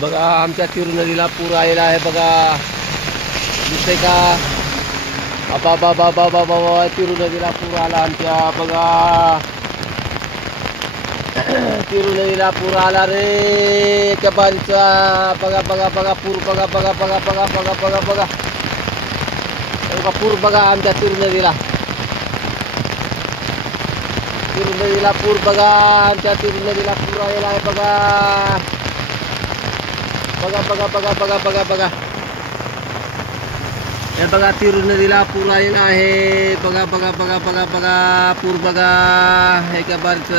बघा आमच्या तिरू नदीला पूर आलेला आहे बघा, दिसतंय का? बाबा बाबा बाबा बाबा तिरू नदीला पूर आला आमच्या बघा. तिरू नदीला पूर आला रे एका बारीचा. बघा बघा बघा पूर बघा बघा बघा बघा बघा बघा बघा बघा पूर बघा आमच्या तिरू नदीला. तिरू नदीला पूर बघा, आमच्या तिरू नदीला पूर आलेला आहे बघा. बघा बघा बघा बघा बघा बघा हे बघा तिरू नदीला पूर आलेला आहे बघा बघा बघा बघा बघा पूर बघा हे का बारच.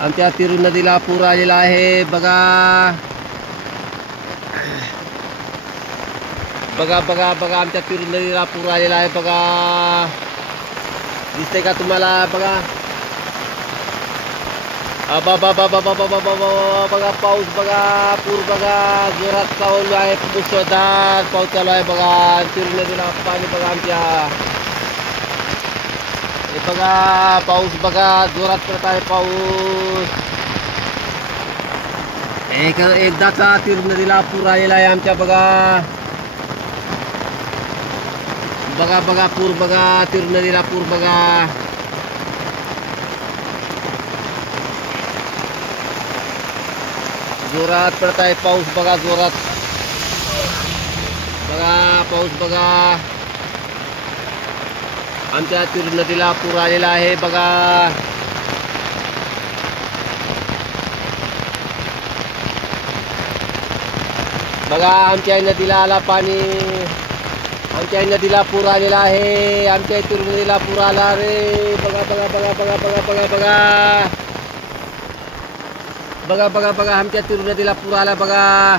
आमच्या तिरू नदीला पूर आलेला आहे बघा. बघा बघा बघा आमच्या तिरू नदीला पूर आलेला आहे बघा, दिसते का तुम्हाला? बघा बाबा बाबा बाबा बाबा बघा पाऊस बघा, पूर बघा, जोरात चालू आहे, मुसळधार पाऊस चालू आहे बघा. तिरू नदीला पाणी बघा आमच्या. हे बघा पाऊस बघा, जोरात पडत आहे पाऊस. एकदाचा तिरू नदीला पूर आलेला आहे आमच्या बघा. बघा बघा पूर बघा, तिरू नदीला पूर बघा. जोरात पडत आहे पाऊस बघा, जोरात बघा पाऊस बघा. आमच्या तिरू नदीला पूर आलेला आहे बघा. बघा आमच्या नदीला आला पाणी, आमच्या नदीला पूर आलेला आहे. आमच्या तिरू नदीला पूर आला रे बघा बघा बघा बघा बघा बघा बघा बघा बघा बघा आमच्या तिरू नदीला पूर आला बघा.